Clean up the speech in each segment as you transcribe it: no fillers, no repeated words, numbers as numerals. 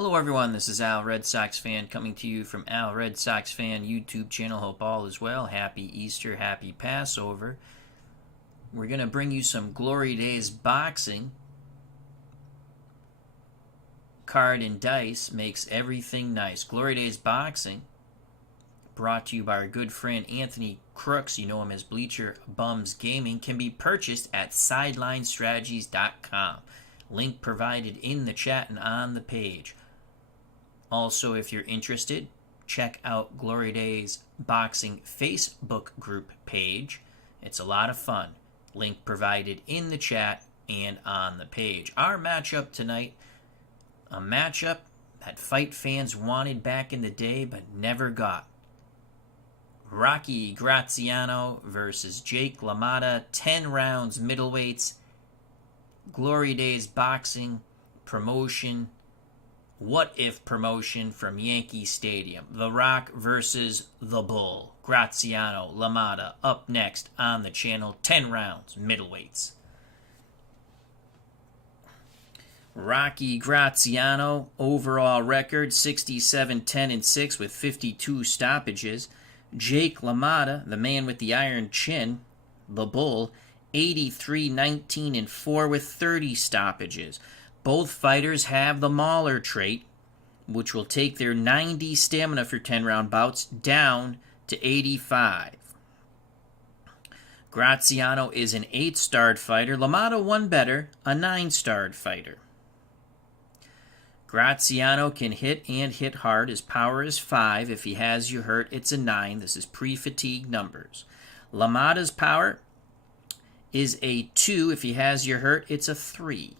Hello everyone, this is Al Red Sox Fan coming to you from Al Red Sox Fan YouTube channel. Hope all is well. Happy Easter, happy Passover. We're going to bring you some Glory Days boxing. Card and dice makes everything nice. Glory Days boxing brought to you by our good friend Anthony Crooks. You know him as Bleacher Bums Gaming. Can be purchased at sidelinestrategies.com. Link provided in the chat and on the page. Also, if you're interested, check out Glory Days Boxing Facebook group page. It's a lot of fun. Link provided in the chat and on the page. Our matchup tonight, a matchup that fight fans wanted back in the day but never got. Rocky Graziano versus Jake LaMotta, 10 rounds middleweights. Glory Days Boxing promotion, what if promotion from Yankee Stadium. The Rock versus the Bull. Graziano, LaMotta, up next on the channel. 10 rounds, middleweights. Rocky Graziano, overall record 67-10-6 with 52 stoppages. Jake LaMotta, the man with the iron chin, the Bull, 83-19-4 with 30 stoppages. Both fighters have the Mauler trait, which will take their 90 stamina for 10-round bouts down to 85. Graziano is an 8-starred fighter. LaMotta one better, a 9-starred fighter. Graziano can hit and hit hard. His power is 5. If he has you hurt, it's a 9. This is pre-fatigue numbers. LaMotta's power is a 2. If he has you hurt, it's a 3.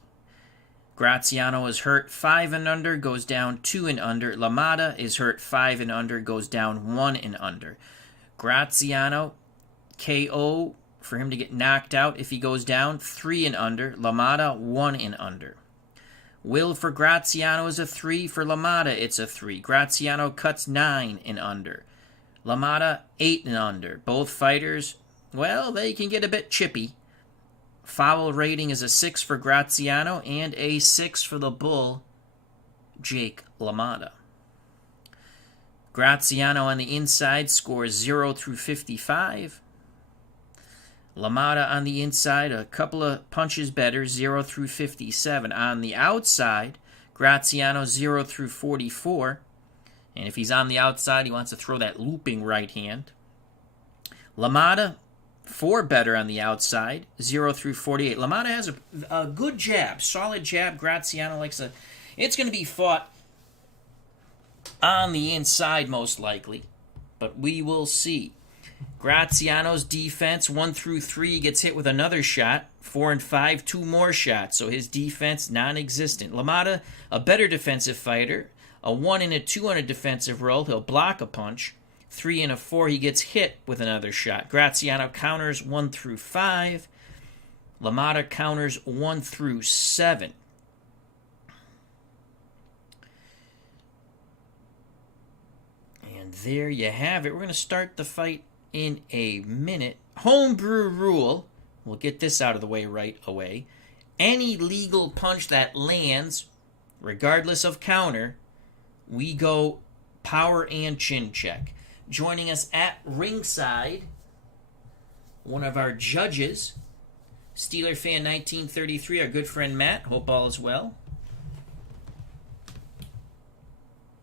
Graziano is hurt 5 and under, goes down 2 and under. LaMotta is hurt 5 and under, goes down 1 and under. Graziano, KO for him to get knocked out if he goes down, 3 and under. LaMotta, 1 and under. Will for Graziano is a 3. For LaMotta, it's a 3. Graziano cuts 9 and under. LaMotta, 8 and under. Both fighters, well, they can get a bit chippy. Foul rating is a 6 for Graziano and a 6 for the Bull, Jake LaMotta. Graziano on the inside scores 0 through 55. LaMotta on the inside, a couple of punches better, 0 through 57. On the outside, Graziano 0 through 44. And if he's on the outside, he wants to throw that looping right hand. LaMotta, 4 better on the outside, 0 through 48. LaMotta has a good jab, solid jab. Graziano likes a... It's going to be fought on the inside most likely, but we will see. Graziano's defense, 1 through 3, gets hit with another shot. 4 and 5, 2 more shots, so his defense non-existent. LaMotta, a better defensive fighter, a 1 and a 2 on a defensive roll. He'll block a punch. 3 and a 4, he gets hit with another shot. Graziano counters 1 through 5. LaMotta counters 1 through 7. And there you have it. We're going to start the fight in a minute. Homebrew rule. We'll get this out of the way right away. Any legal punch that lands, regardless of counter, we go power and chin check. Joining us at ringside, one of our judges, Steeler Fan 1933, our good friend Matt. Hope all is well.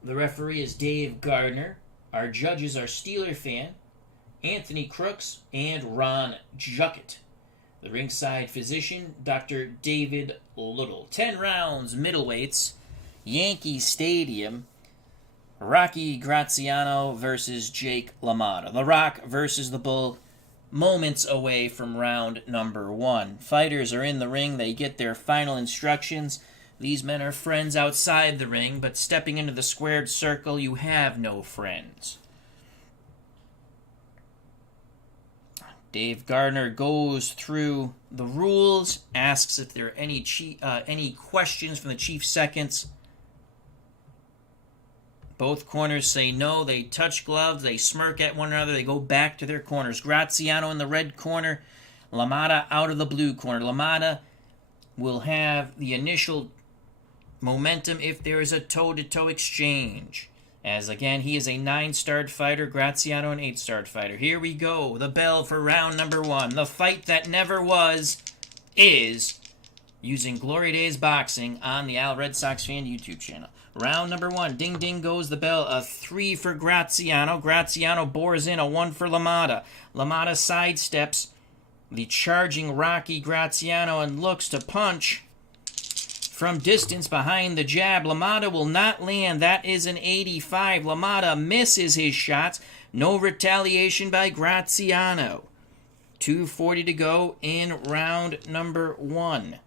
The referee is Dave Gardner. Our judges are Steeler Fan, Anthony Crooks, and Ron Juckett. The ringside physician, Dr. David Little. 10 rounds, middleweights, Yankee Stadium. Rocky Graziano versus Jake LaMotta. The Rock versus the Bull, moments away from round number 1. Fighters are in the ring. They get their final instructions. These men are friends outside the ring, but stepping into the squared circle, you have no friends. Dave Gardner goes through the rules, asks if there are any questions from the chief seconds. Both corners say no. They touch gloves. They smirk at one another. They go back to their corners. Graziano in the red corner. LaMotta out of the blue corner. LaMotta will have the initial momentum if there is a toe-to-toe exchange. As again, he is a 9-star fighter, Graziano an 8-star fighter. Here we go. The bell for round number 1. The fight that never was is using Glory Days Boxing on the RedSoxFan YouTube channel. Round number 1. Ding ding goes the bell. A 3 for Graziano. Graziano bores in. A 1 for LaMotta. LaMotta sidesteps the charging Rocky Graziano and looks to punch from distance behind the jab. LaMotta will not land. That is an 85. LaMotta misses his shots. No retaliation by Graziano. 2:40 to go in round number 1.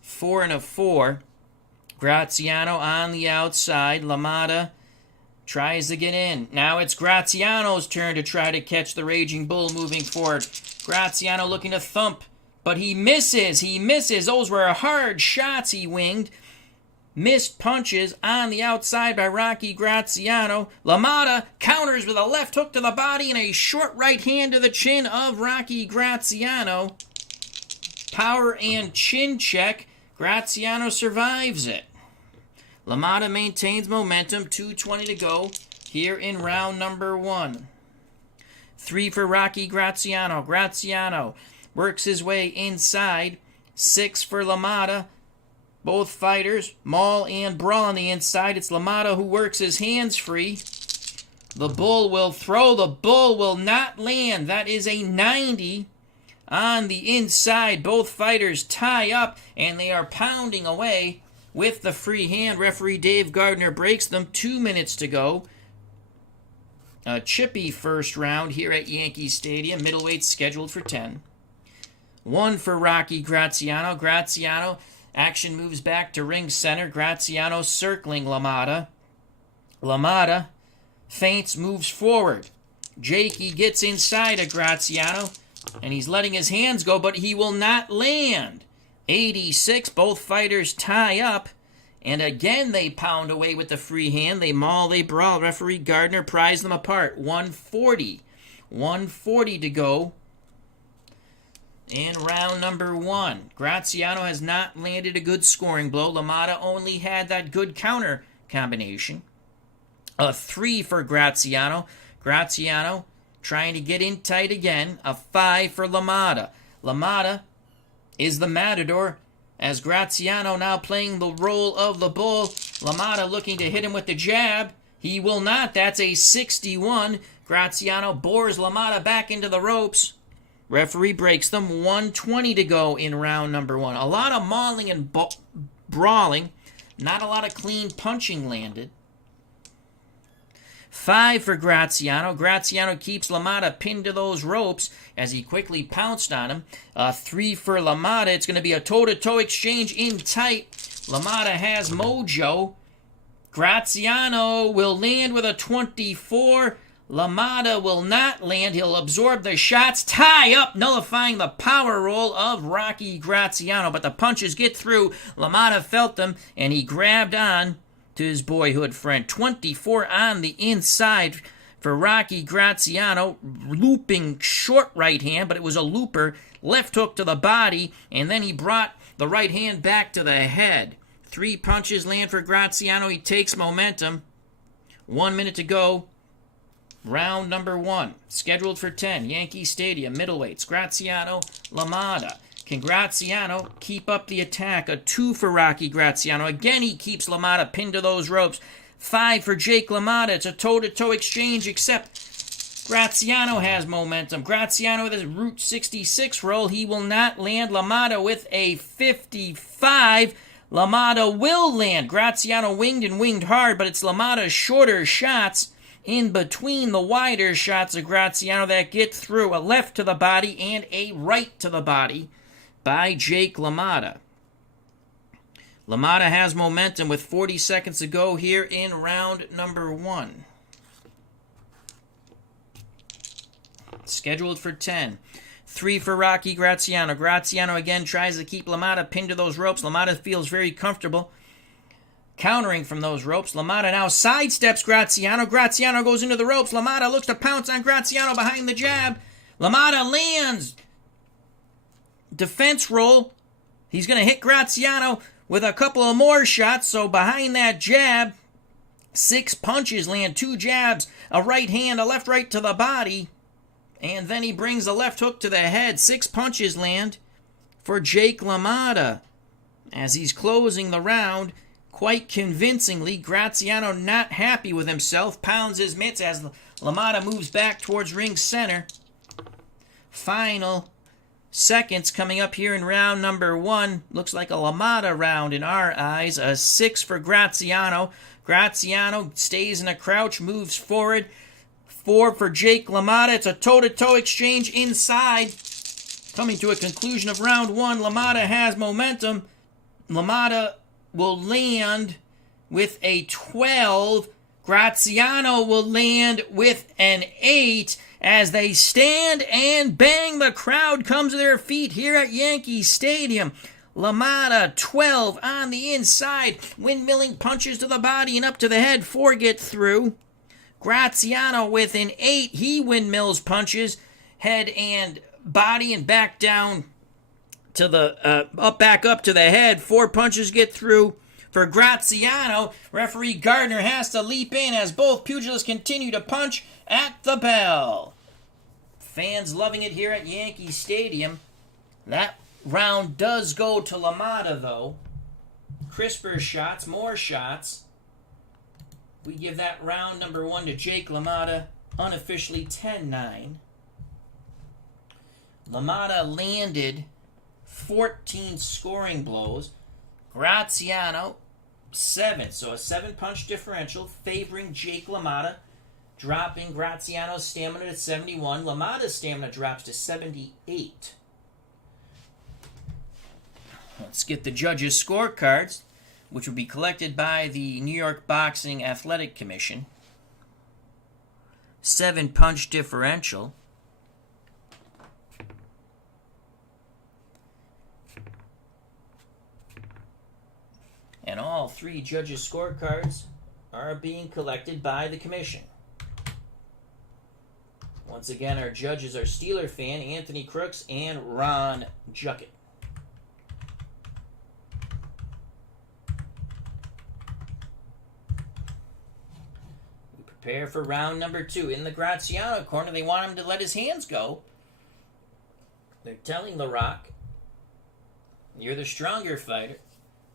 4 and a 4. Graziano on the outside. LaMotta tries to get in. Now it's Graziano's turn to try to catch the Raging Bull moving forward. Graziano looking to thump, but he misses. He misses. Those were hard shots he winged. Missed punches on the outside by Rocky Graziano. LaMotta counters with a left hook to the body and a short right hand to the chin of Rocky Graziano. Power and chin check. Graziano survives it. LaMotta maintains momentum. 2:20 to go here in round number 1. 3 for Rocky Graziano. Graziano works his way inside. 6 for LaMotta. Both fighters maul and brawl on the inside. It's LaMotta who works his hands free. The Bull will throw. The Bull will not land. That is a 90. On the inside, both fighters tie up, and they are pounding away with the free hand. Referee Dave Gardner breaks them. 2 minutes to go. A chippy first round here at Yankee Stadium. Middleweights scheduled for 10. 1 for Rocky Graziano. Graziano, action moves back to ring center. Graziano circling LaMotta. LaMotta feints, moves forward. Yankee gets inside of Graziano, and he's letting his hands go, but he will not land. 86, both fighters tie up, and again they pound away with the free hand. They maul, they brawl. Referee Gardner pries them apart. 140 to go in round number 1. Graziano has not landed a good scoring blow. LaMotta only had that good counter combination. A 3 for Graziano. Graziano trying to get in tight again. A 5 for LaMotta. LaMotta is the matador, as Graziano now playing the role of the bull. LaMotta looking to hit him with the jab. He will not. That's a 61. Graziano bores LaMotta back into the ropes. Referee breaks them. 1:20 to go in round number 1. A lot of mauling and brawling. Not a lot of clean punching landed. 5 for Graziano. Graziano keeps LaMotta pinned to those ropes as he quickly pounced on him. 3 for LaMotta. It's going to be a toe-to-toe exchange in tight. LaMotta has mojo. Graziano will land with a 24. LaMotta will not land. He'll absorb the shots. Tie up, nullifying the power roll of Rocky Graziano. But the punches get through. LaMotta felt them, and he grabbed on to his boyhood friend. 24 on the inside for Rocky Graziano. Looping short right hand, but it was a looper. Left hook to the body, and then he brought the right hand back to the head. 3 punches land for Graziano. He takes momentum. 1 minute to go. Round number 1. Scheduled for 10. Yankee Stadium. Middleweights. Graziano, LaMotta. Can Graziano keep up the attack? A 2 for Rocky Graziano. Again, he keeps LaMotta pinned to those ropes. 5 for Jake LaMotta. It's a toe-to-toe exchange, except Graziano has momentum. Graziano with his Route 66 roll. He will not land. LaMotta with a 55. LaMotta will land. Graziano winged and winged hard, but it's LaMotta's shorter shots in between the wider shots of Graziano that get through. A left to the body and a right to the body by Jake LaMotta. LaMotta has momentum with 40 seconds to go here in round number 1. Scheduled for 10. 3 for Rocky Graziano. Graziano again tries to keep LaMotta pinned to those ropes. LaMotta feels very comfortable countering from those ropes. LaMotta now sidesteps Graziano. Graziano goes into the ropes. LaMotta looks to pounce on Graziano behind the jab. LaMotta lands. Defense roll. He's going to hit Graziano with a couple of more shots. So behind that jab, 6 punches land, 2 jabs, a right hand, a left right to the body, and then he brings a left hook to the head. 6 punches land for Jake LaMotta as he's closing the round quite convincingly. Graziano not happy with himself, pounds his mitts as LaMotta moves back towards ring center. Final seconds coming up here in round number 1. Looks like a LaMotta round in our eyes. A 6 for Graziano. Graziano stays in a crouch, moves forward. 4 for Jake LaMotta. It's a toe-to-toe exchange inside. Coming to a conclusion of round 1, LaMotta has momentum. LaMotta will land with a 12. Graziano will land with an 8 as they stand and bang. The crowd comes to their feet here at Yankee Stadium. LaMotta, 12 on the inside, windmilling punches to the body and up to the head. 4 get through. Graziano with an 8. He windmills punches, head and body, and back down to the back up to the head. 4 punches get through for Graziano. Referee Gardner has to leap in as both pugilists continue to punch at the bell. Fans loving it here at Yankee Stadium. That round does go to LaMotta, though. Crisper shots, more shots. We give that round number 1 to Jake LaMotta, unofficially 10-9. LaMotta landed 14 scoring blows. Graziano, 7. So a 7-punch differential favoring Jake LaMotta, dropping Graziano's stamina to 71. LaMotta's stamina drops to 78. Let's get the judges' scorecards, which will be collected by the New York Boxing Athletic Commission. 7-punch differential. And all 3 judges' scorecards are being collected by the commission. Once again, our judges are Steeler fan Anthony Crooks and Ron Juckett. We prepare for round number 2. In the Graziano corner, they want him to let his hands go. They're telling The Rock, you're the stronger fighter.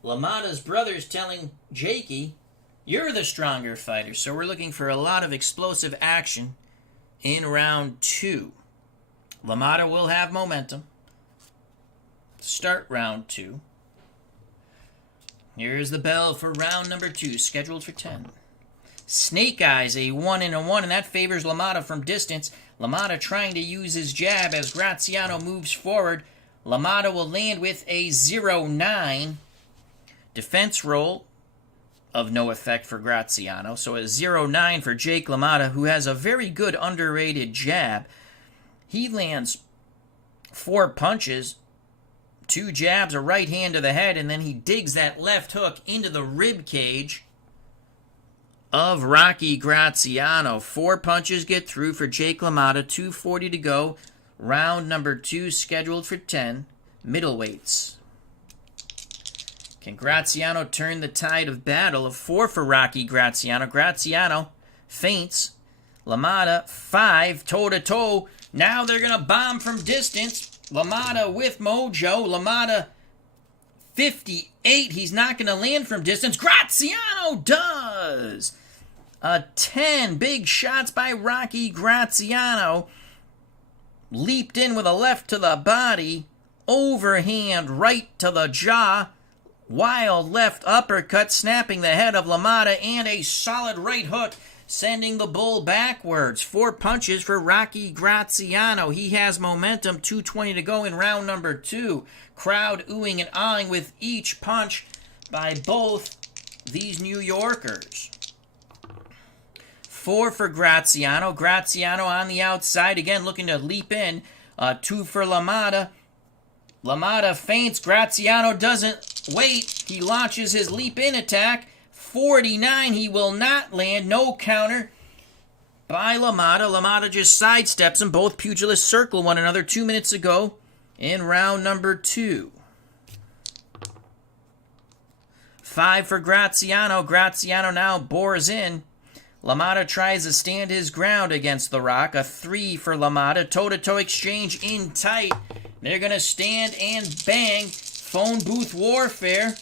LaMotta's brother's telling Jakey, you're the stronger fighter. So we're looking for a lot of explosive action in round 2. LaMotta will have momentum. Start round 2. Here's the bell for round number 2, scheduled for 10. Snake Eyes, a 1-1, and that favors LaMotta from distance. LaMotta trying to use his jab as Graziano moves forward. LaMotta will land with a 0-9. Defense roll of no effect for Graziano. So a 0-9 for Jake LaMotta, who has a very good underrated jab. He lands 4 punches, 2 jabs, a right hand to the head, and then he digs that left hook into the rib cage of Rocky Graziano. 4 punches get through for Jake LaMotta. 2:40 to go. Round number 2 scheduled for 10. Middleweights. Can Graziano turn the tide of battle? A 4 for Rocky Graziano. Graziano feints. LaMotta, 5, toe-to-toe. Now they're going to bomb from distance. LaMotta with mojo. LaMotta, 58. He's not going to land from distance. Graziano does. A 10. Big shots by Rocky Graziano. Leaped in with a left to the body. Overhand right to the jaw. Wild left uppercut, snapping the head of LaMotta, and a solid right hook, sending the bull backwards. 4 punches for Rocky Graziano. He has momentum. 2:20 to go in round number 2. Crowd oohing and ahhing with each punch by both these New Yorkers. 4 for Graziano. Graziano on the outside, again looking to leap in. 2 for LaMotta. LaMotta feints. Graziano doesn't wait. He launches his leap-in attack. 49. He will not land. No counter by LaMotta. LaMotta just sidesteps him. Both pugilists circle one another. 2 minutes ago in round number 2. 5 for Graziano. Graziano now bores in. LaMotta tries to stand his ground against the rock. A 3 for LaMotta. Toe-to-toe exchange in tight. They're going to stand and bang. Phone booth warfare.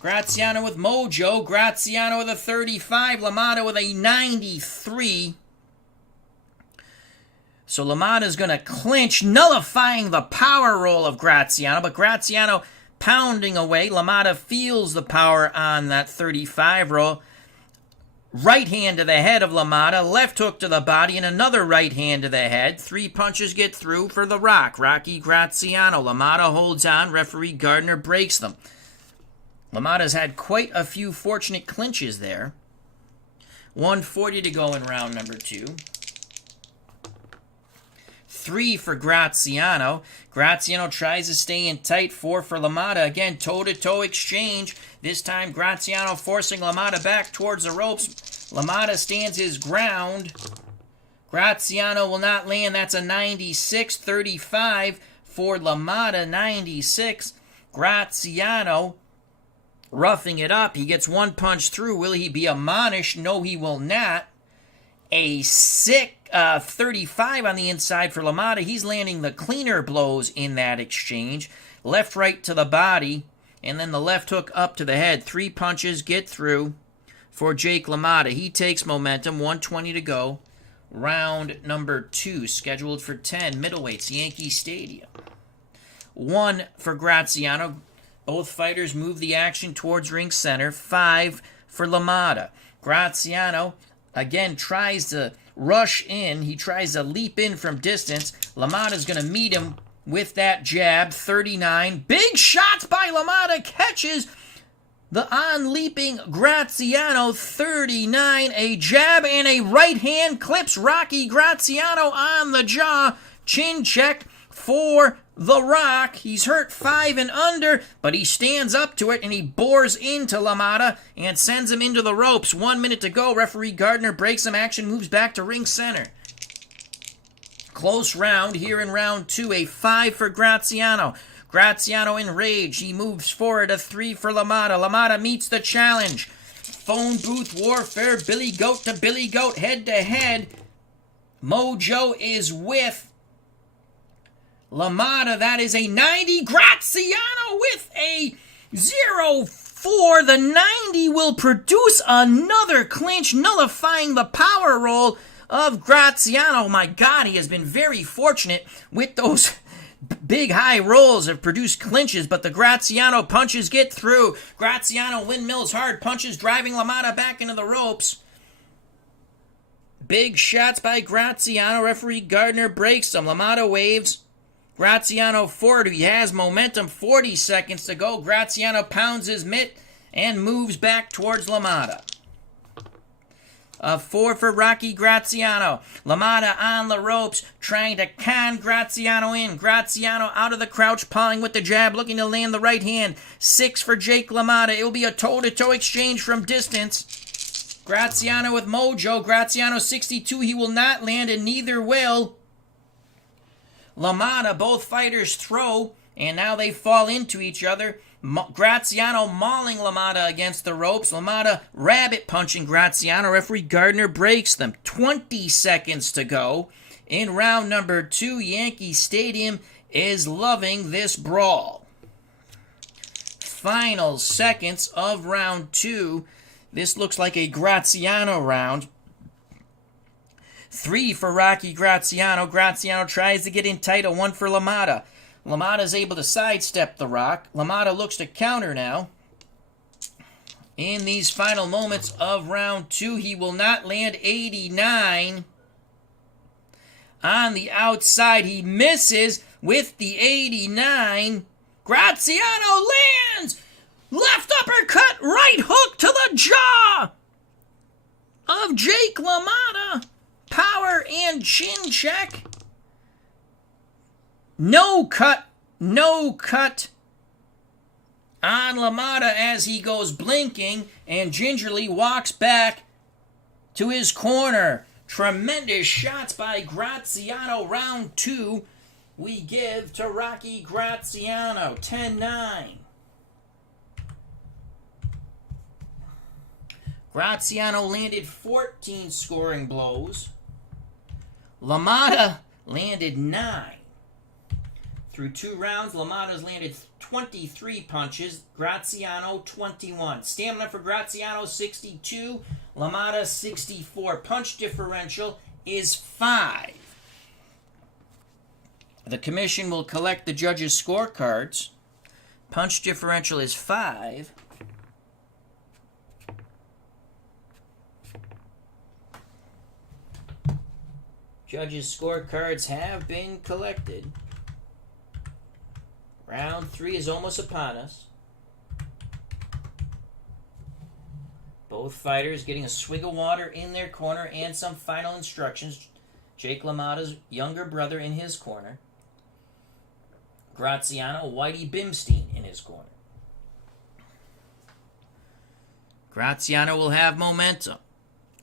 Graziano with mojo. Graziano with a 35. LaMotta with a 93. So LaMotta's going to clinch, nullifying the power roll of Graziano. But Graziano pounding away. LaMotta feels the power on that 35 roll. Right hand to the head of LaMotta. Left hook to the body and another right hand to the head. 3 punches get through for the Rock. Rocky Graziano. LaMotta holds on. Referee Gardner breaks them. LaMotta's had quite a few fortunate clinches there. 1:40 to go in round number 2. 3 for Graziano. Graziano tries to stay in tight. 4 for LaMotta. Again, toe-to-toe exchange. This time, Graziano forcing LaMotta back towards the ropes. LaMotta stands his ground. Graziano will not land. That's a 96. 35 for LaMotta. 96. Graziano roughing it up. He gets 1 punch through. Will he be admonished? No, he will not. A 35 on the inside for LaMotta. He's landing the cleaner blows in that exchange. Left, right to the body. And then the left hook up to the head. 3 punches get through for Jake LaMotta. He takes momentum. 1:20 to go. Round number 2, scheduled for 10. Middleweights, Yankee Stadium. 1 for Graziano. Both fighters move the action towards ring center. 5 for LaMotta. Graziano, again, tries to rush in. He tries to leap in from distance. LaMotta's going to meet him with that jab. 39. Big shots by LaMotta. Catches the on-leaping Graziano. 39. A jab and a right hand clips Rocky Graziano on the jaw. Chin check for the Rock. He's hurt 5 and under, but he stands up to it and he bores into LaMotta and sends him into the ropes. 1 minute to go. Referee Gardner breaks some action, moves back to ring center. Close round here in round 2. A 5 for Graziano. Graziano enraged. He moves forward. A 3 for LaMotta. LaMotta meets the challenge. Phone booth warfare. Billy Goat to Billy Goat. Head to head. Mojo is with LaMotta. That is a 90. Graziano with a 0-4. The 90 will produce another clinch, nullifying the power roll of Graziano. My God, he has been very fortunate with those big high rolls have produced clinches, but the Graziano punches get through. Graziano windmills hard punches, driving LaMotta back into the ropes. Big shots by Graziano. Referee Gardner breaks them. LaMotta waves. Graziano forward. He has momentum. 40 seconds to go. Graziano pounds his mitt and moves back towards LaMotta. A 4 for Rocky Graziano. LaMotta on the ropes, trying to con Graziano in. Graziano out of the crouch, pawing with the jab, looking to land the right hand. 6 for Jake LaMotta. It will be a toe-to-toe exchange from distance. Graziano with mojo. Graziano 62. He will not land, and neither will LaMotta. Both fighters throw, and now they fall into each other. Graziano mauling LaMotta against the ropes. LaMotta rabbit punching Graziano. Referee Gardner breaks them. 20 seconds to go in round number 2. Yankee Stadium is loving this brawl. Final seconds of round 2. This looks like a Graziano round. 3 for Rocky Graziano. Graziano tries to get in tight. A 1 for LaMotta. LaMotta is able to sidestep the Rock. LaMotta looks to counter now. In these final moments of round 2, he will not land. 89. On the outside, he misses with the 89. Graziano lands! Left uppercut, right hook to the jaw of Jake LaMotta. Power and chin check. No cut on LaMotta as he goes blinking and gingerly walks back to his corner. Tremendous shots by Graziano. Round 2 we give to Rocky Graziano. 10-9. Graziano landed 14 scoring blows. LaMotta landed 9. Through 2 rounds, LaMotta's landed 23 punches. Graziano, 21. Stamina for Graziano, 62. LaMotta, 64. Punch differential is 5. The commission will collect the judges' scorecards. Punch differential is 5. Judges' scorecards have been collected. Round 3 is almost upon us. Both fighters getting a swig of water in their corner and some final instructions. Jake LaMotta's younger brother in his corner. Graziano, Whitey Bimstein in his corner. Graziano will have momentum.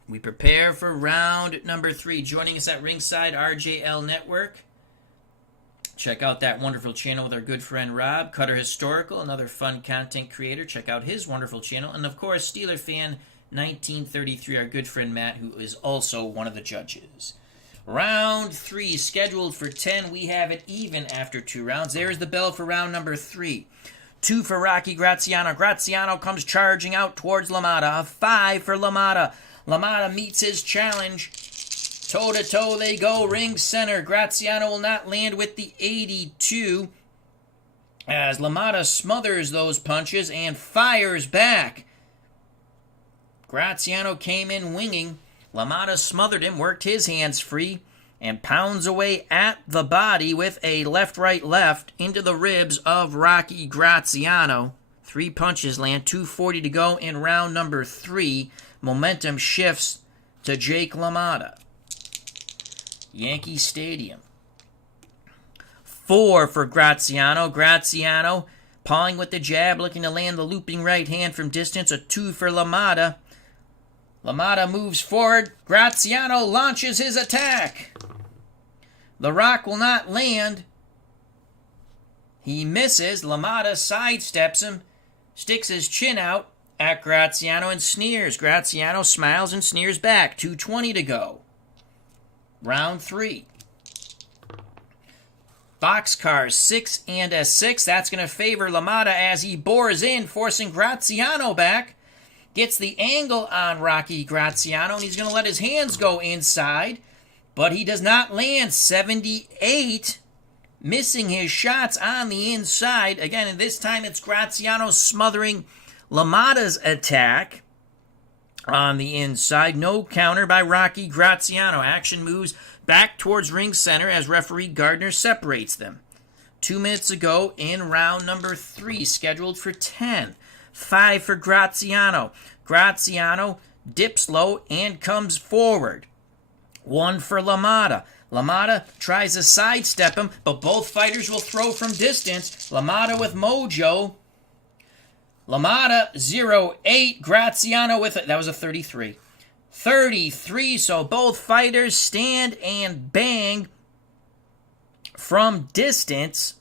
We prepare for round number 3. Joining us at ringside, RJL Network. Check out that wonderful channel with our good friend Rob. Cutter Historical, another fun content creator. Check out his wonderful channel. And, of course, Steeler Fan 1933, our good friend Matt, who is also one of the judges. Round 3, scheduled for 10. We have it even after 2 rounds. There's the bell for round number 3. 2 for Rocky Graziano. Graziano comes charging out towards LaMotta. A 5 for LaMotta. LaMotta meets his challenge. Toe-to-toe they go, ring center. Graziano will not land with the 82 as LaMotta smothers those punches and fires back. Graziano came in winging. LaMotta smothered him, worked his hands free, and pounds away at the body with a left-right-left into the ribs of Rocky Graziano. 3 punches land, 2:40 to go in round number 3. Momentum shifts to Jake LaMotta. Yankee Stadium. 4 for Graziano. Graziano pawing with the jab, looking to land the looping right hand from distance. A 2 for LaMotta. LaMotta moves forward. Graziano launches his attack. The rock will not land. He misses. LaMotta sidesteps him, sticks his chin out at Graziano and sneers. Graziano smiles and sneers back. 2:20 to go. Round 3. Boxcars 6 and a 6. That's going to favor LaMotta as he bores in, forcing Graziano back. Gets the angle on Rocky Graziano, and he's going to let his hands go inside. But he does not land. 78. Missing his shots on the inside. Again, and this time it's Graziano smothering LaMotta's attack on the inside. No counter by Rocky Graziano. Action moves back towards ring center as referee Gardner separates them. 2 minutes ago in round number 3, scheduled for 10. 5 for Graziano. Graziano dips low and comes forward. 1 for LaMotta. LaMotta tries to sidestep him, but both fighters will throw from distance. LaMotta with mojo. LaMotta 0-8. Graziano with it. That was a 33. 33, so both fighters stand and bang from distance.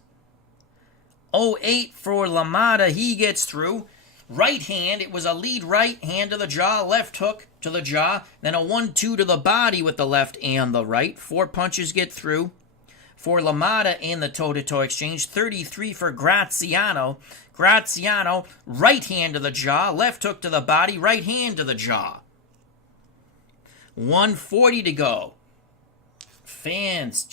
0-8 for LaMotta. He gets through. Right hand. It was a lead right hand to the jaw, left hook to the jaw, then a 1-2 to the body with the left and the right. 4 punches get through for LaMotta in the toe-to-toe exchange. 33 for Graziano. Graziano, right hand to the jaw, left hook to the body, right hand to the jaw. 1:40 to go. Fans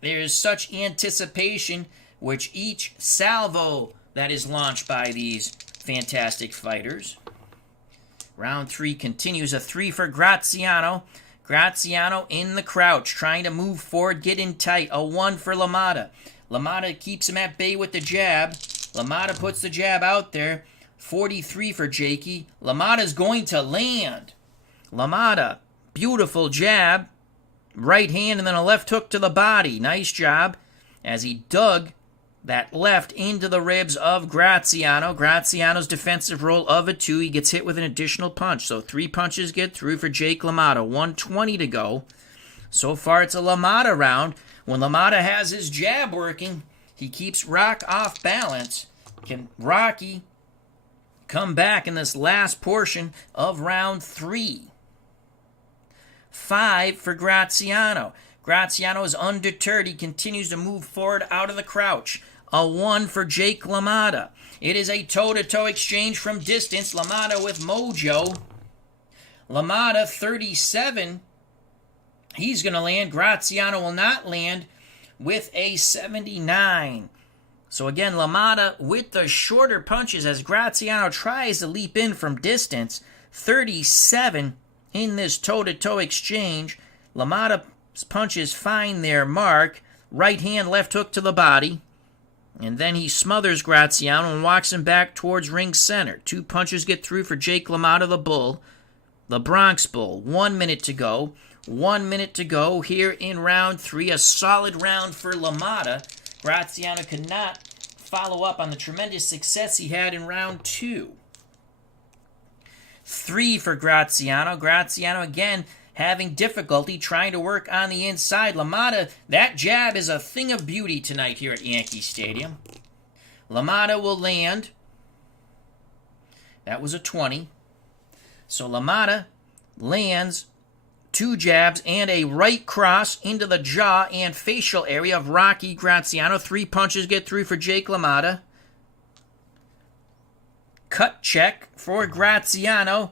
there's such anticipation with each salvo that is launched by these fantastic fighters. Round 3 continues. A 3 for Graziano. Graziano in the crouch, trying to move forward, get in tight. A 1 for LaMotta. LaMotta keeps him at bay with the jab. LaMotta puts the jab out there. 43 for Jakey. LaMotta's going to land. LaMotta, beautiful jab. Right hand and then a left hook to the body. Nice job as he dug that left into the ribs of Graziano. Graziano's defensive roll of a 2. He gets hit with an additional punch. So 3 punches get through for Jake LaMotta. 1:20 to go. So far it's a LaMotta round. When LaMotta has his jab working, he keeps Rock off balance. Can Rocky come back in this last portion of round 3. 5 for Graziano. Graziano is undeterred. He continues to move forward out of the crouch. A 1 for Jake LaMotta. It is a toe-to-toe exchange from distance. LaMotta with mojo. LaMotta 37. He's going to land. Graziano will not land with a 79. So again, LaMotta with the shorter punches as Graziano tries to leap in from distance. 37 in this toe-to-toe exchange. LaMotta's punches find their mark. Right hand, left hook to the body. And then he smothers Graziano and walks him back towards ring center. 2 punches get through for Jake LaMotta, the Bull. The Bronx Bull. 1 minute to go. 1 minute to go here in round 3. A solid round for LaMotta. Graziano could not follow up on the tremendous success he had in round 2. 3 for Graziano. Graziano again having difficulty trying to work on the inside. LaMotta, that jab is a thing of beauty tonight here at Yankee Stadium. LaMotta will land. That was a 20. So LaMotta lands 2 jabs and a right cross into the jaw and facial area of Rocky Graziano. 3 punches get through for Jake LaMotta. Cut check for Graziano.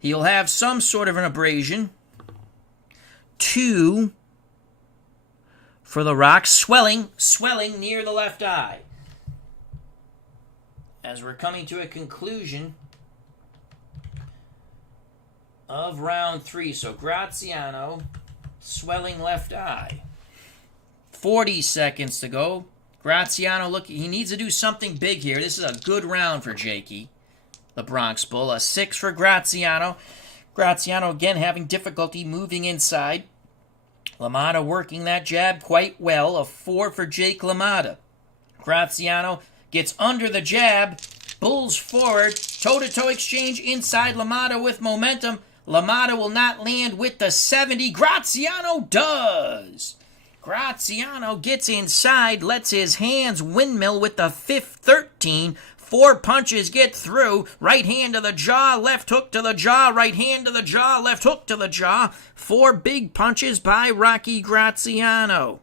He'll have some sort of an abrasion. 2 for the Rock. Swelling near the left eye. As we're coming to a conclusion of round 3. So Graziano, swelling left eye. 40 seconds to go. Graziano, look, he needs to do something big here. This is a good round for Jakey, the Bronx Bull. A 6 for Graziano. Graziano again having difficulty moving inside. LaMotta working that jab quite well. A 4 for Jake LaMotta. Graziano gets under the jab, bulls forward, toe-to-toe exchange inside. LaMotta with momentum. LaMotta will not land with the 70. Graziano does. Graziano gets inside, lets his hands windmill with the 13. 4 punches get through. Right hand to the jaw, left hook to the jaw, right hand to the jaw, left hook to the jaw. 4 big punches by Rocky Graziano.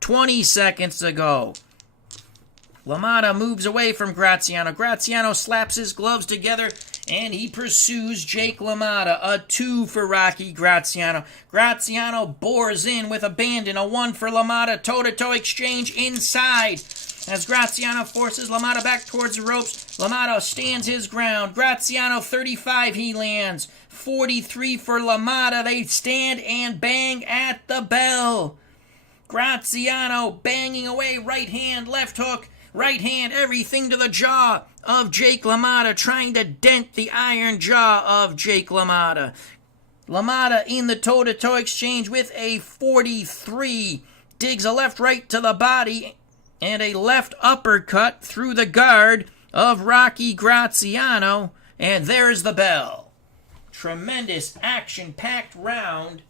20 seconds to go. LaMotta moves away from Graziano. Graziano slaps his gloves together and he pursues Jake LaMotta. A 2 for Rocky Graziano. Graziano bores in with abandon. A 1 for LaMotta. Toe-to-toe exchange inside. As Graziano forces LaMotta back towards the ropes, LaMotta stands his ground. Graziano 35, he lands. 43 for LaMotta. They stand and bang at the bell. Graziano banging away, right hand, left hook, right hand, everything to the jaw of Jake LaMotta, trying to dent the iron jaw of Jake LaMotta. LaMotta in the toe-to-toe exchange with a 43. Digs a left right to the body and a left uppercut through the guard of Rocky Graziano. And there's the bell. Tremendous action-packed round.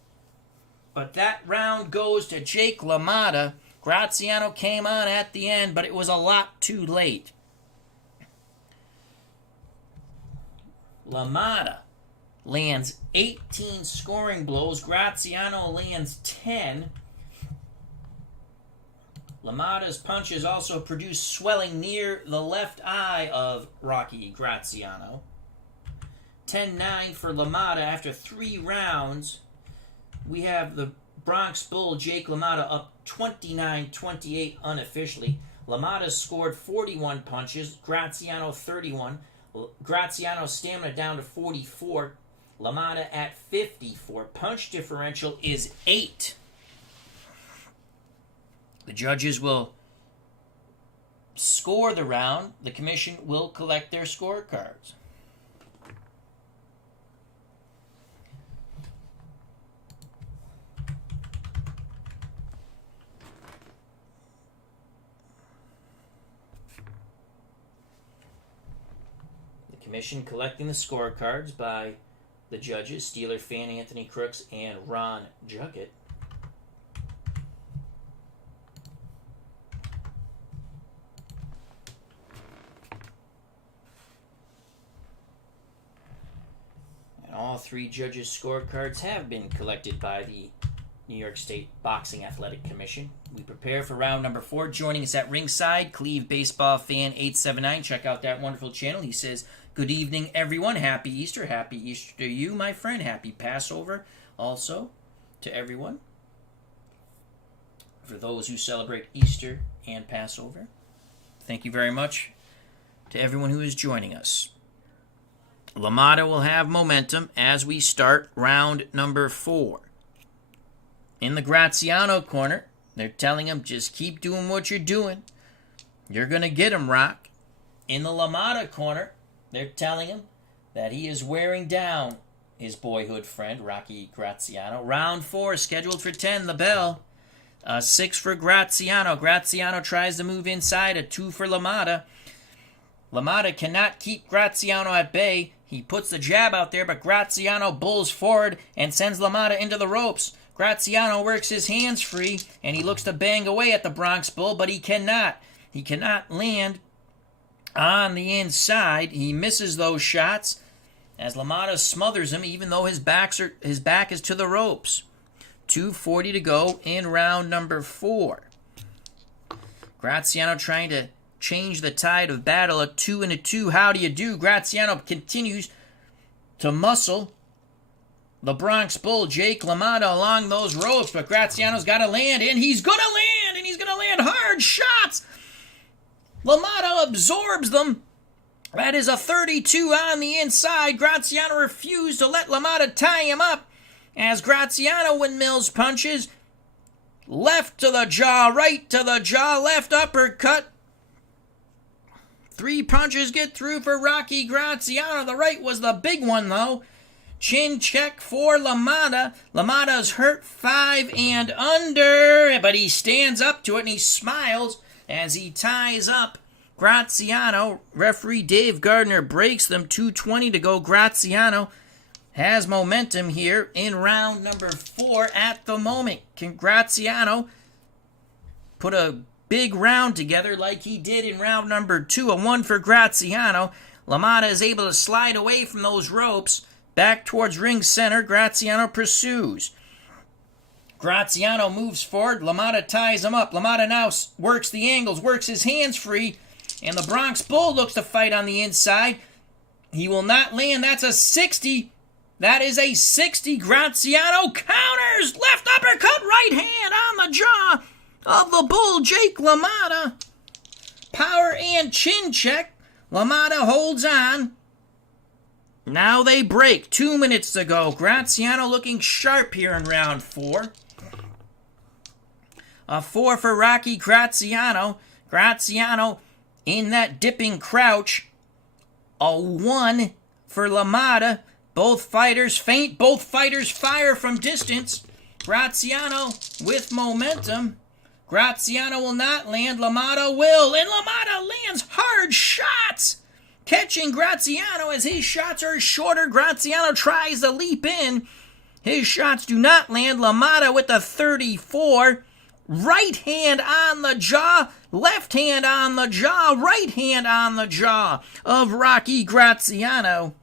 But that round goes to Jake LaMotta. Graziano came on at the end, but it was a lot too late. LaMotta lands 18 scoring blows. Graziano lands 10. LaMotta's punches also produce swelling near the left eye of Rocky Graziano. 10-9 for LaMotta after 3 rounds. We have the Bronx Bull, Jake LaMotta, up 29-28 unofficially. LaMotta scored 41 punches, Graziano 31. Graziano's stamina down to 44. LaMotta at 54. Punch differential is 8. The judges will score the round. The commission will collect their scorecards. The commission collecting the scorecards by the judges, Steeler fan Anthony Crooks and Ron Juckett. three judges' scorecards have been collected by the New York State Boxing Athletic Commission. We prepare for round number 4. Joining us at ringside, Cleve Baseball Fan 879. Check out that wonderful channel. He says, "Good evening, everyone. Happy Easter. Happy Easter to you, my friend. Happy Passover also to everyone. For those who celebrate Easter and Passover, thank you very much to everyone who is joining us." LaMotta will have momentum as we start round number 4. In the Graziano corner, they're telling him, just keep doing what you're doing. You're going to get him, Rock. In the LaMotta corner, they're telling him that he is wearing down his boyhood friend, Rocky Graziano. Round 4, scheduled for 10, the bell. 6 for Graziano. Graziano tries to move inside, a 2 for LaMotta. LaMotta cannot keep Graziano at bay. He puts the jab out there, but Graziano bulls forward and sends LaMotta into the ropes. Graziano works his hands free, and he looks to bang away at the Bronx Bull, but he cannot. He cannot land on the inside. He misses those shots as LaMotta smothers him, even though his back is to the ropes. 2:40 to go in round number 4. Graziano trying to change the tide of battle. A 2 and a 2. How do you do? Graziano continues to muscle the Bronx Bull, Jake LaMotta, along those ropes, but Graziano's got to land, and he's going to land, and he's going to land hard shots. LaMotta absorbs them. That is a 32 on the inside. Graziano refused to let LaMotta tie him up as Graziano windmills punches. Left to the jaw, right to the jaw, left uppercut. 3 punches get through for Rocky Graziano. The right was the big one, though. Chin check for LaMotta. LaMotta's hurt 5 and under, but he stands up to it and he smiles as he ties up Graziano. Referee Dave Gardner breaks them. 2:20 to go. Graziano has momentum here in round number 4 at the moment. Can Graziano put a big round together like he did in round number 2? A 1 for Graziano. LaMotta is able to slide away from those ropes. Back towards ring center, Graziano pursues. Graziano moves forward. LaMotta ties him up. LaMotta now works the angles, works his hands free, and the Bronx Bull looks to fight on the inside. He will not land. That's a 60. That is a 60. Graziano counters. Left uppercut, right hand on the jaw of the Bull, Jake LaMotta. Power and chin check. LaMotta holds on. Now they break. 2 minutes to go. Graziano looking sharp here in round 4. A 4 for Rocky Graziano. Graziano in that dipping crouch. A 1 for LaMotta. Both fighters feint. Both fighters fire from distance. Graziano with momentum. Graziano will not land. LaMotta will. And LaMotta lands hard shots. Catching Graziano as his shots are shorter. Graziano tries to leap in. His shots do not land. LaMotta with the 34. Right hand on the jaw. Left hand on the jaw. Right hand on the jaw of Rocky Graziano.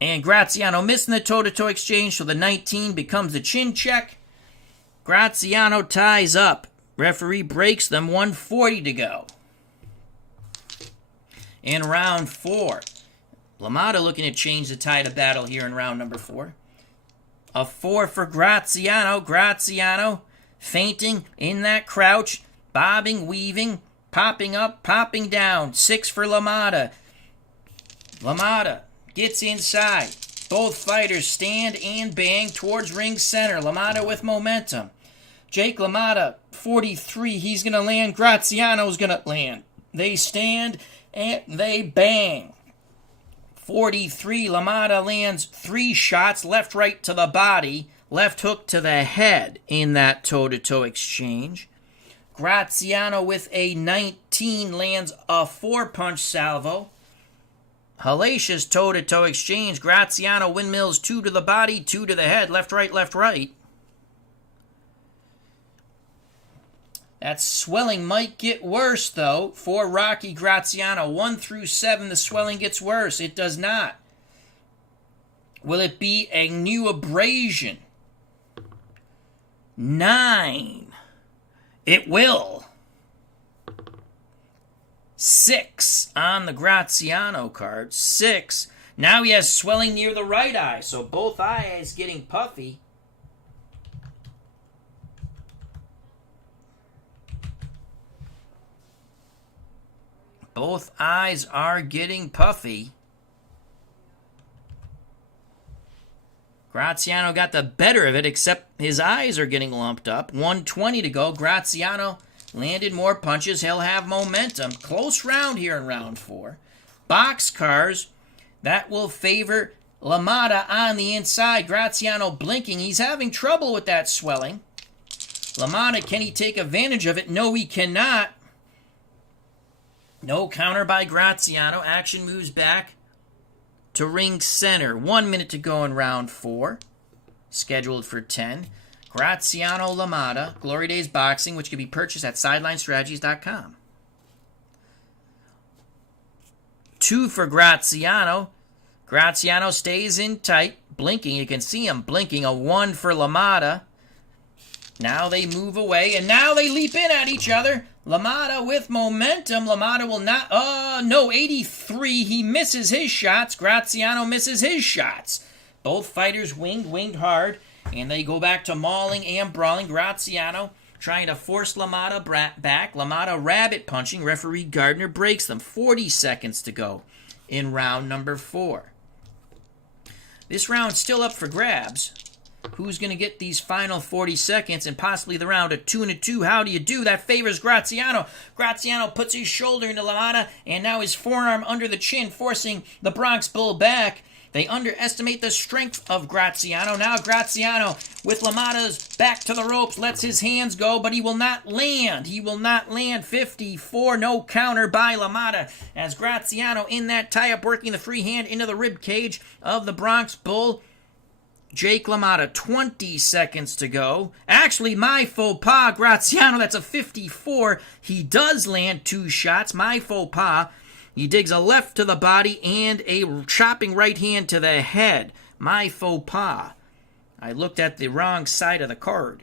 And Graziano missing the toe-to-toe exchange, so the 19 becomes the chin check. Graziano ties up. Referee breaks them. 1:40 to go. In round 4. LaMotta looking to change the tide of battle here in round number 4. A 4 for Graziano. Graziano feinting in that crouch. Bobbing, weaving, popping up, popping down. 6 for LaMotta. LaMotta gets inside. Both fighters stand and bang towards ring center. LaMotta with momentum. Jake LaMotta, 43. He's going to land. Graziano's going to land. They stand and they bang. 43. LaMotta lands 3 shots. Left, right to the body. Left hook to the head in that toe-to-toe exchange. Graziano with a 19 lands a 4-punch salvo. Hellacious toe-to-toe exchange. Graziano windmills 2 to the body, 2 to the head. Left, right, left, right. That swelling might get worse, though, for Rocky Graziano. 1 through 7, the swelling gets worse. It does not. Will it be a new abrasion? 9. It will. 6 on the Graziano card. 6. Now he has swelling near the right eye, so both eyes getting puffy. Both eyes are getting puffy. Graziano got the better of it, except his eyes are getting lumped up. 1:20 to go. Graziano landed more punches. He'll have momentum. Close round here in round 4. Boxcars, that will favor LaMotta on the inside. Graziano blinking. He's having trouble with that swelling. LaMotta, can he take advantage of it? No, he cannot. No counter by Graziano. Action moves back to ring center. 1 minute to go in round 4. Scheduled for 10. Graziano LaMotta, Glory Days Boxing, which can be purchased at SidelineStrategies.com. 2 for Graziano. Graziano stays in tight. Blinking. You can see him blinking. A 1 for LaMotta. Now they move away, and now they leap in at each other. LaMotta with momentum. LaMotta will not... no, 83. He misses his shots. Graziano misses his shots. Both fighters winged hard, and they go back to mauling and brawling. Graziano trying to force LaMotta back. LaMotta rabbit punching. Referee Gardner breaks them. 40 seconds to go in round number 4. This round's still up for grabs. Who's going to get these final 40 seconds and possibly the round of 2 and 2? How do you do? That favors Graziano. Graziano puts his shoulder into LaMotta, and now his forearm under the chin, forcing the Bronx Bull back. They underestimate the strength of Graziano. Now Graziano, with LaMotta's back to the ropes, lets his hands go, but he will not land. He will not land. 54, no counter by LaMotta, as Graziano in that tie-up, working the free hand into the rib cage of the Bronx Bull. Jake LaMotta, 20 seconds to go. Actually, my faux pas, Graziano, that's a 54. He does land 2 shots. My faux pas. He digs a left to the body and a chopping right hand to the head. My faux pas. I looked at the wrong side of the card.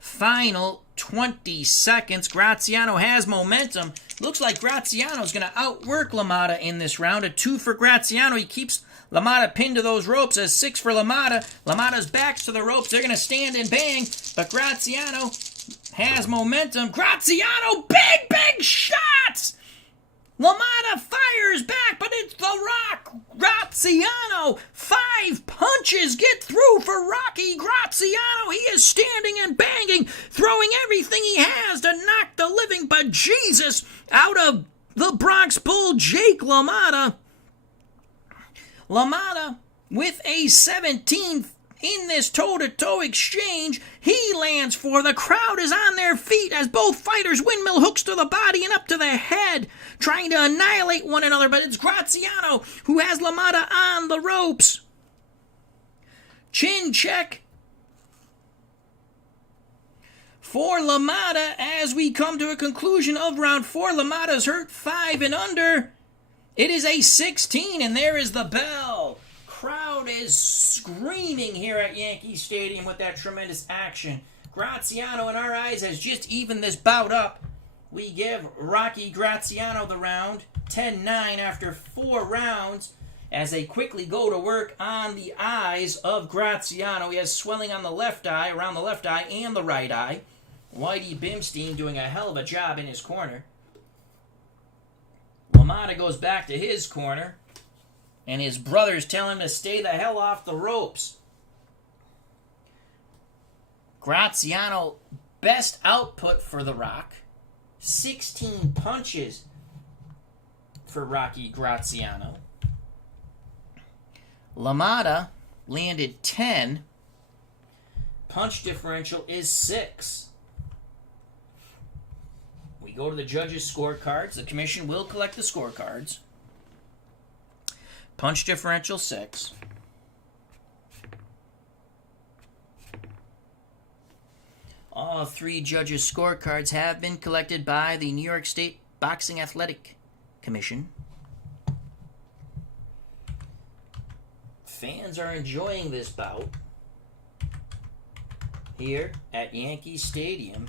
Final 20 seconds. Graziano has momentum. Looks like Graziano's going to outwork LaMotta in this round. A 2 for Graziano. He keeps LaMotta pinned to those ropes. A 6 for LaMotta. LaMotta's back's to the ropes. They're going to stand and bang, but Graziano has momentum. Graziano, big shots! LaMotta fires back, but it's The Rock. Graziano, 5 punches get through for Rocky Graziano. He is standing and banging, throwing everything he has to knock the living bejesus out of the Bronx Bull, Jake LaMotta. LaMotta with a 17 in this toe-to-toe exchange. He lands 4. The crowd is on their feet as both fighters windmill hooks to the body and up to the head, trying to annihilate one another, but it's Graziano who has LaMotta on the ropes. Chin check for LaMotta as we come to a conclusion of round 4. LaMotta's hurt 5 and under. It is a 16, and there is the bell. Crowd is screaming here at Yankee Stadium with that tremendous action. Graziano, in our eyes, has just evened this bout up. We give Rocky Graziano the round, 10-9 after 4 rounds, as they quickly go to work on the eyes of Graziano. He has swelling on the left eye, around the left eye, and the right eye. Whitey Bimstein doing a hell of a job in his corner. LaMotta goes back to his corner, and his brothers tell him to stay the hell off the ropes. Graziano, best output for The Rock. 16 punches for Rocky Graziano. LaMotta landed 10. Punch differential is 6. We go to the judges' scorecards. The commission will collect the scorecards. Punch differential 6. All 3 judges' scorecards have been collected by the New York State Boxing Athletic Commission. Fans are enjoying this bout here at Yankee Stadium.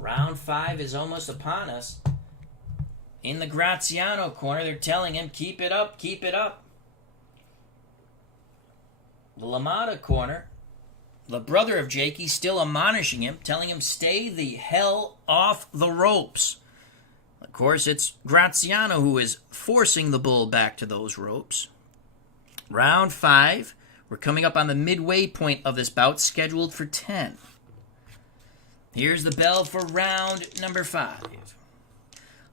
Round 5 is almost upon us. In the Graziano corner, they're telling him, keep it up, keep it up. The LaMotta corner, the brother of Jakey, still admonishing him, telling him, stay the hell off the ropes. Of course, it's Graziano who is forcing the bull back to those ropes. Round 5. We're coming up on the midway point of this bout, scheduled for 10. Here's the bell for round number 5.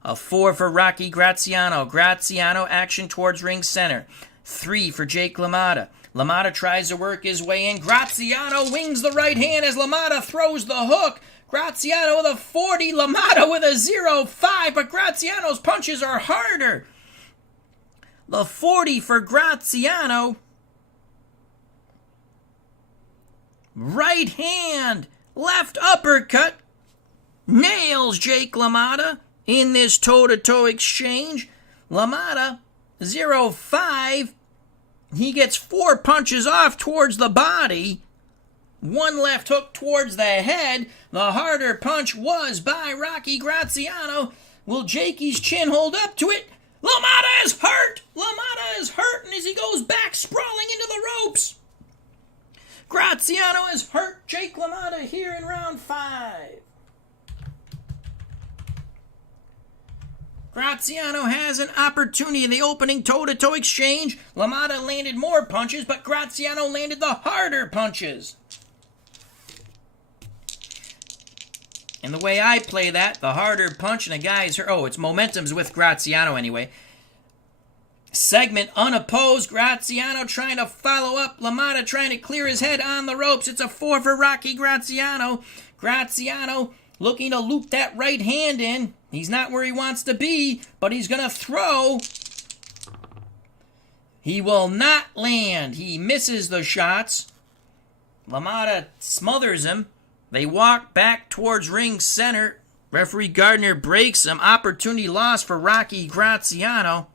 A 4 for Rocky Graziano. Graziano action towards ring center. 3 for Jake LaMotta. LaMotta tries to work his way in. Graziano wings the right hand as LaMotta throws the hook. Graziano with a 40. LaMotta with a 0-5. But Graziano's punches are harder. The 40 for Graziano. Right hand. Left uppercut. Nails Jake LaMotta in this toe-to-toe exchange. LaMotta, 0-5. He gets 4 punches off towards the body. 1 left hook towards the head. The harder punch was by Rocky Graziano. Will Jakey's chin hold up to it? LaMotta is hurt! LaMotta is hurt, and as he goes back, sprawling into the ropes. Graziano is hurt. Jake LaMotta here in round 5. Graziano has an opportunity in the opening toe-to-toe exchange. LaMotta landed more punches, but Graziano landed the harder punches. And the way I play that, the harder punch and a guy's hurt. Oh, it's momentum's with Graziano anyway. Segment unopposed. Graziano trying to follow up. LaMotta trying to clear his head on the ropes. It's a 4 for Rocky Graziano. Graziano looking to loop that right hand in. He's not where he wants to be, but he's going to throw. He will not land. He misses the shots. LaMotta smothers him. They walk back towards ring center. Referee Gardner breaks him. Opportunity lost for Rocky Graziano.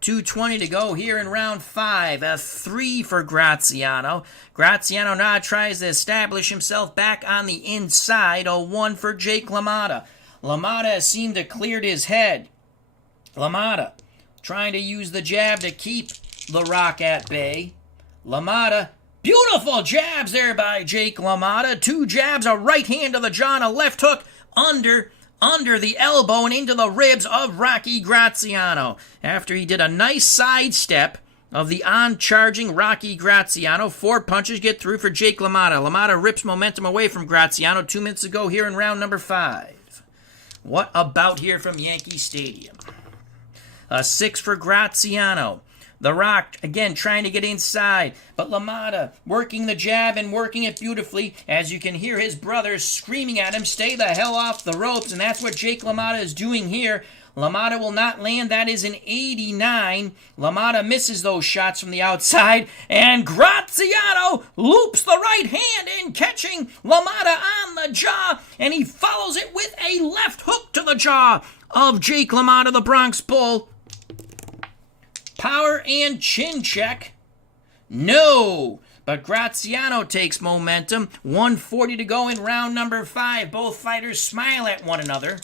2:20 to go here in round 5. A 3 for Graziano. Graziano now tries to establish himself back on the inside. A 1 for Jake LaMotta. LaMotta seemed to cleared his head. LaMotta trying to use the jab to keep the Rock at bay. LaMotta, beautiful jabs there by Jake LaMotta. 2 jabs, a right hand to the jaw and a left hook under the elbow and into the ribs of Rocky Graziano. After he did a nice sidestep of the on-charging Rocky Graziano, 4 punches get through for Jake LaMotta. LaMotta rips momentum away from Graziano 2 minutes ago here in round number 5. What about here from Yankee Stadium? A 6 for Graziano. The Rock, again, trying to get inside, but LaMotta working the jab and working it beautifully. As you can hear his brother screaming at him, stay the hell off the ropes, and that's what Jake LaMotta is doing here. LaMotta will not land. That is an 89. LaMotta misses those shots from the outside, and Graziano loops the right hand in, catching LaMotta on the jaw, and he follows it with a left hook to the jaw of Jake LaMotta, the Bronx Bull. Power and chin check. No. But Graziano takes momentum. 1:40 to go in round number 5. Both fighters smile at one another.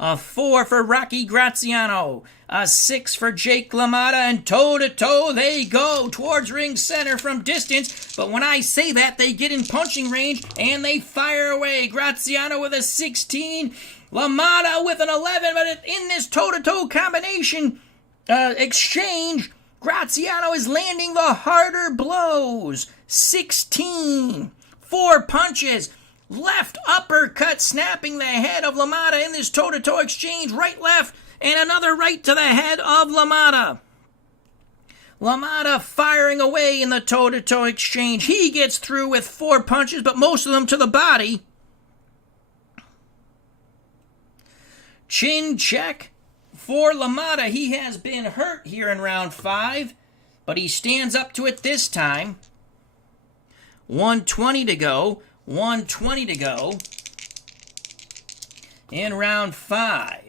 A 4 for Rocky Graziano. A 6 for Jake LaMotta. And toe-to-toe they go towards ring center from distance. But when I say that, they get in punching range and they fire away. Graziano with a 16. LaMotta with an 11. But in this toe-to-toe combination exchange, Graziano is landing the harder blows. 16. 4 punches. Left uppercut snapping the head of LaMotta in this toe-to-toe exchange. Right, left, and another right to the head of LaMotta. LaMotta firing away in the toe-to-toe exchange. He gets through with 4 punches, but most of them to the body. Chin check for LaMotta. He has been hurt here in round 5, but he stands up to it this time. 120 to go. 120 to go. In round 5.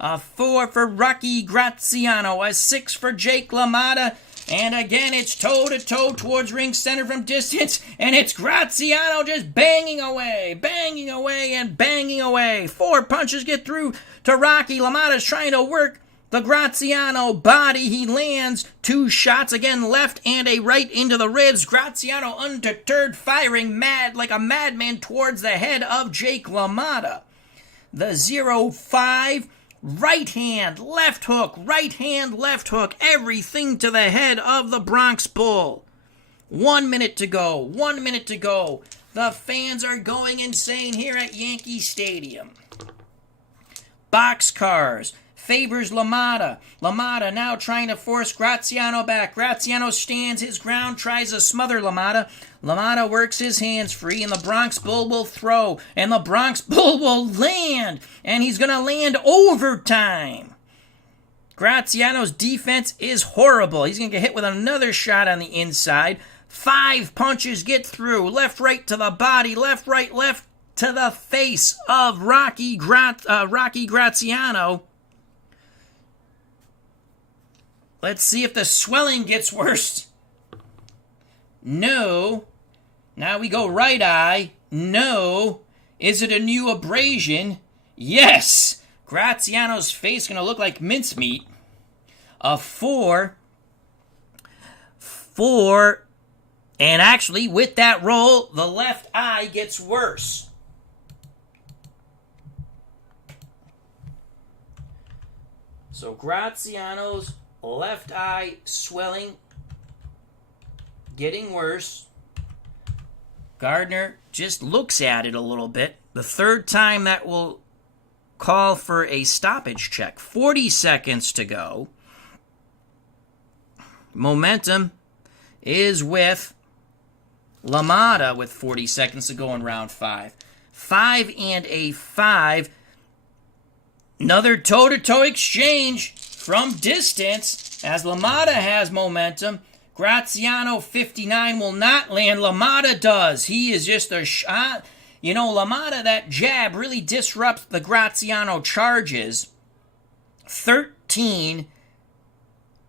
A 4 for Rocky Graziano. A 6 for Jake LaMotta. And again, it's toe-to-toe towards ring center from distance. And it's Graziano just banging away, and banging away. 4 punches get through to Rocky. LaMotta's trying to work the Graziano body. He lands 2 shots, again left and a right into the ribs. Graziano undeterred, firing mad like a madman towards the head of Jake LaMotta. The 0-5, right hand, left hook, everything to the head of the Bronx Bull. 1 minute to go, The fans are going insane here at Yankee Stadium. Boxcars favors LaMotta. LaMotta now trying to force Graziano back. Graziano stands his ground, tries to smother LaMotta. LaMotta works his hands free, and the Bronx Bull will throw, and the Bronx Bull will land, and he's going to land overtime. Graziano's defense is horrible. He's going to get hit with another shot on the inside. 5 punches get through. Left, right to the body. Left, right, left to the face of Rocky Graziano. Let's see if the swelling gets worse. No. Now we go right eye. No. Is it a new abrasion? Yes. Graziano's face is going to look like mincemeat. A 4. And actually, with that roll, the left eye gets worse. So Graziano's left eye swelling, getting worse. Gardner just looks at it a little bit. The 3rd time that will call for a stoppage check. 40 seconds to go. Momentum is with LaMotta with 40 seconds to go in round 5. 5 and a 5. Another toe-to-toe exchange from distance as LaMotta has momentum. Graziano 59 will not land. LaMotta does. He is just a shot. You know, LaMotta, that jab really disrupts the Graziano charges. 13.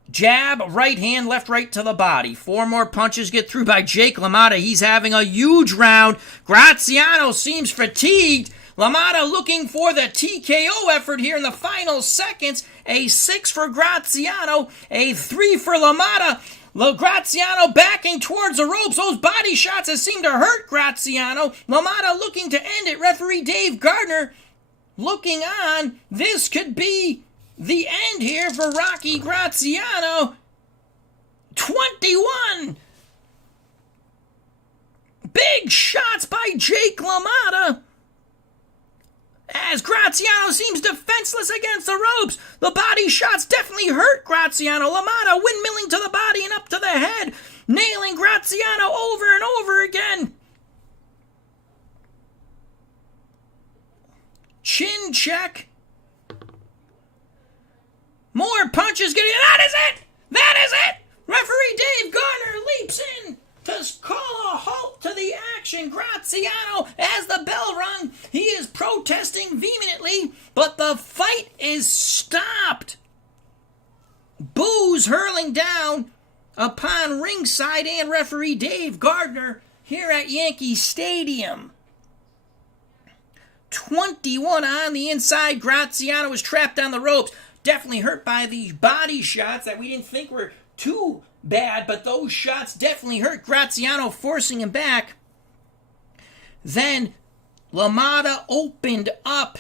Jab, right hand, left, right to the body. 4 more punches get through by Jake LaMotta. He's having a huge round. Graziano seems fatigued. LaMotta looking for the TKO effort here in the final seconds. A 6 for Graziano. A 3 for LaMotta. Graziano backing towards the ropes. Those body shots have seemed to hurt Graziano. LaMotta looking to end it. Referee Dave Gardner looking on. This could be the end here for Rocky Graziano. 21 big shots by Jake LaMotta. As Graziano seems defenseless against the ropes. The body shots definitely hurt Graziano. LaMotta windmilling to the body and up to the head. Nailing Graziano over and over again. Chin check. More punches getting... That is it! That is it! Referee Dave Garner leaps in to call a halt to the action. Graziano, as the bell rung, he is protesting vehemently, but the fight is stopped. Boos hurling down upon ringside and referee Dave Gardner here at Yankee Stadium. 21 on the inside. Graziano was trapped on the ropes. Definitely hurt by these body shots that we didn't think were too bad, but those shots definitely hurt Graziano, forcing him back. Then LaMotta opened up,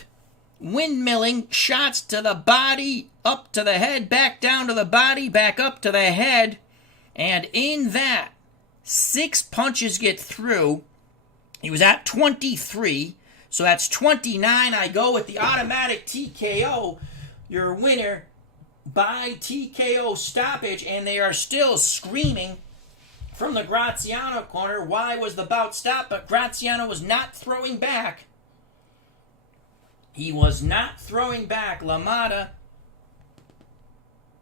windmilling shots to the body, up to the head, back down to the body, back up to the head. And in that, 6 punches get through. He was at 23, so that's 29. I go with the automatic TKO. Your winner by TKO stoppage, and they are still screaming from the Graziano corner. Why was the bout stopped? But Graziano was not throwing back. He was not throwing back. LaMotta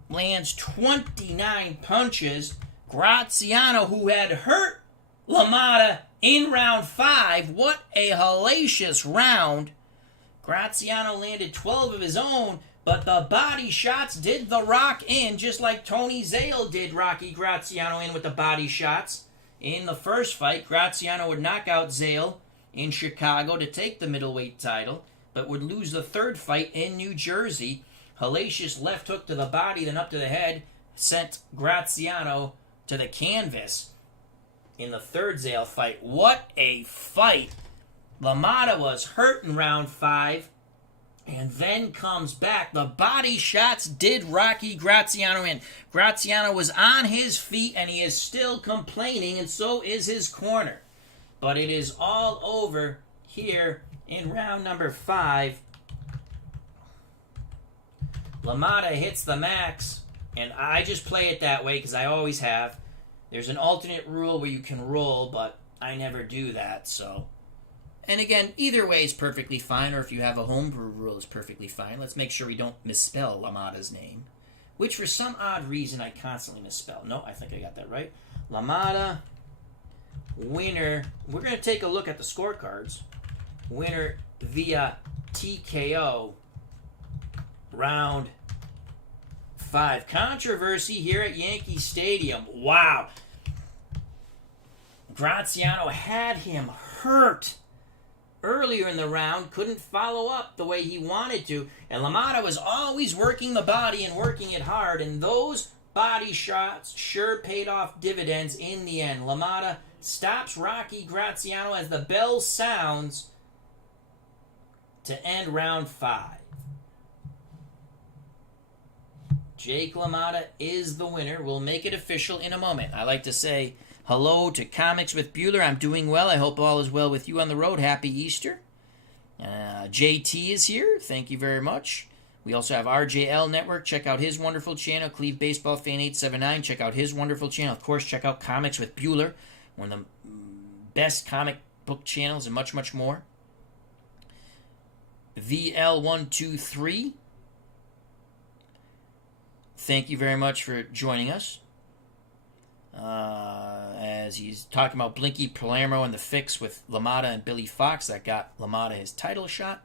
lands 29 punches. Graziano, who had hurt LaMotta in round 5. What a hellacious round. Graziano landed 12 of his own, but the body shots did the Rock in, just like Tony Zale did Rocky Graziano in with the body shots. In the first fight, Graziano would knock out Zale in Chicago to take the middleweight title, but would lose the third fight in New Jersey. Hellacious left hook to the body, then up to the head, sent Graziano to the canvas in the third Zale fight. What a fight! LaMotta was hurt in round 5, and then comes back. The body shots did Rocky Graziano in. Graziano was on his feet, and he is still complaining, and so is his corner. But it is all over here in round number 5. LaMotta hits the max, and I just play it that way because I always have. There's an alternate rule where you can roll, but I never do that, so. And again, either way is perfectly fine, or if you have a homebrew rule, is perfectly fine. Let's make sure we don't misspell LaMotta's name, which for some odd reason I constantly misspell. No, I think I got that right. LaMotta, winner. We're going to take a look at the scorecards. Winner via TKO, round 5. Controversy here at Yankee Stadium. Wow. Graziano had him hurt earlier in the round, couldn't follow up the way he wanted to, and LaMotta was always working the body and working it hard, and those body shots sure paid off dividends in the end. LaMotta stops Rocky Graziano as the bell sounds to end round 5. Jake LaMotta is the winner. We'll make it official in a moment. I like to say hello to Comics with Bueller. I'm doing well. I hope all is well with you on the road. Happy Easter. JT is here. Thank you very much. We also have RJL Network. Check out his wonderful channel. Cleve Baseball Fan 879. Check out his wonderful channel. Of course, check out Comics with Bueller, one of the best comic book channels, and much, much more. VL123. Thank you very much for joining us. As he's talking about Blinky Palermo and the fix with LaMotta and Billy Fox, that got LaMotta his title shot.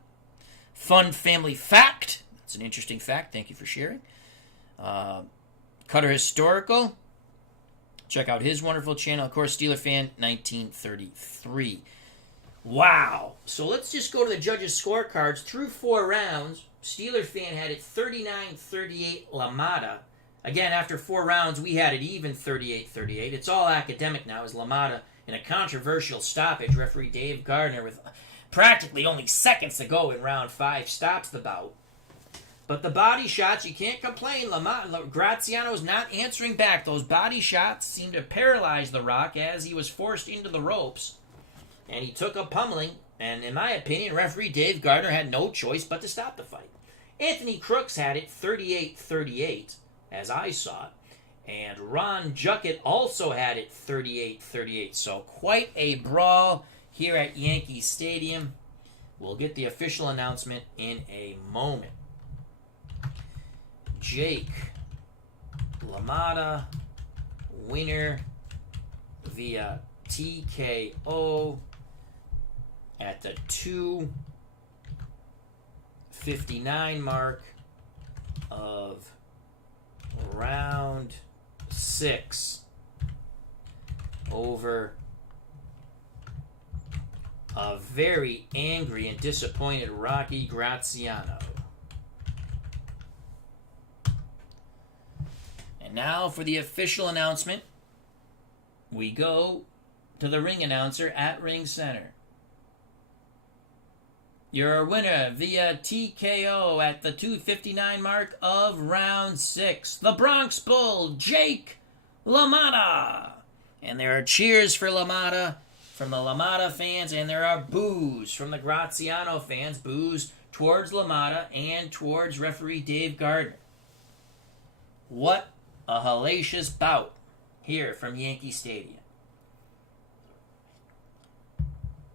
Fun family fact. That's an interesting fact. Thank you for sharing. Cutter Historical. Check out his wonderful channel. Of course, Steeler Fan 1933. Wow. So let's just go to the judges' scorecards. Through 4 rounds, Steeler Fan had it 39-38 LaMotta. Again, after 4 rounds, we had it even 38-38. It's all academic now, as LaMotta, in a controversial stoppage, referee Dave Gardner, with practically only seconds to go in round 5, stops the bout. But the body shots, you can't complain. Graziano's not answering back. Those body shots seemed to paralyze The Rock as he was forced into the ropes. And he took a pummeling, and in my opinion, referee Dave Gardner had no choice but to stop the fight. Anthony Crooks had it 38-38. As I saw it. And Ron Juckett also had it 38-38. So quite a brawl here at Yankee Stadium. We'll get the official announcement in a moment. Jake LaMotta, winner via TKO at the 2:59 mark of round 6 over a very angry and disappointed Rocky Graziano. And now for the official announcement. We go to the ring announcer at Ring Center. Your winner via TKO at the 2:59 mark of round 6, the Bronx Bull, Jake LaMotta. And there are cheers for LaMotta from the LaMotta fans, and there are boos from the Graziano fans, boos towards LaMotta and towards referee Dave Gardner. What a hellacious bout here from Yankee Stadium.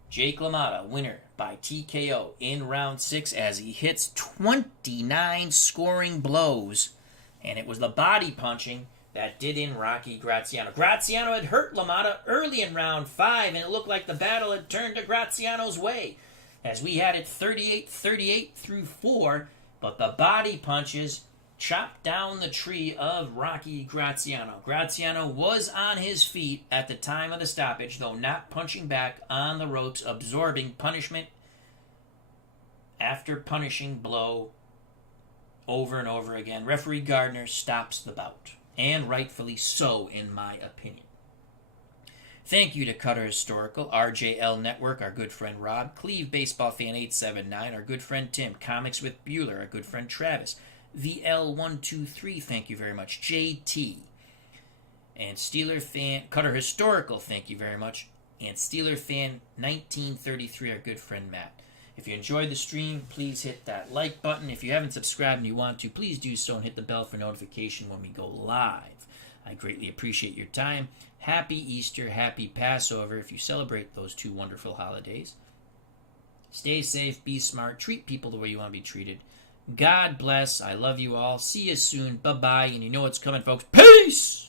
Jake LaMotta, winner by TKO in round 6 as he hits 29 scoring blows. And it was the body punching that did in Rocky Graziano. Graziano had hurt LaMotta early in round 5, and it looked like the battle had turned to Graziano's way, as we had it 38-38 through 4, but the body punches chopped down the tree of Rocky Graziano. Graziano was on his feet at the time of the stoppage, though not punching back on the ropes, absorbing punishment after punishing blow over and over again. Referee Gardner stops the bout, and rightfully so, in my opinion. Thank you to Cutter Historical, RJL Network, our good friend Rob, Cleve Baseball Fan 879, our good friend Tim, Comics with Bueller, our good friend Travis, VL123, thank you very much, JT, and Steeler Fan, Cutter Historical, thank you very much, and Steeler Fan 1933, our good friend Matt. If you enjoyed the stream, please hit that like button. If you haven't subscribed and you want to, please do so and hit the bell for notification when we go live. I greatly appreciate your time. Happy Easter, happy Passover if you celebrate those two wonderful holidays. Stay safe, be smart, treat people the way you want to be treated. God bless. I love you all. See you soon. Bye-bye. And you know what's coming, folks. Peace!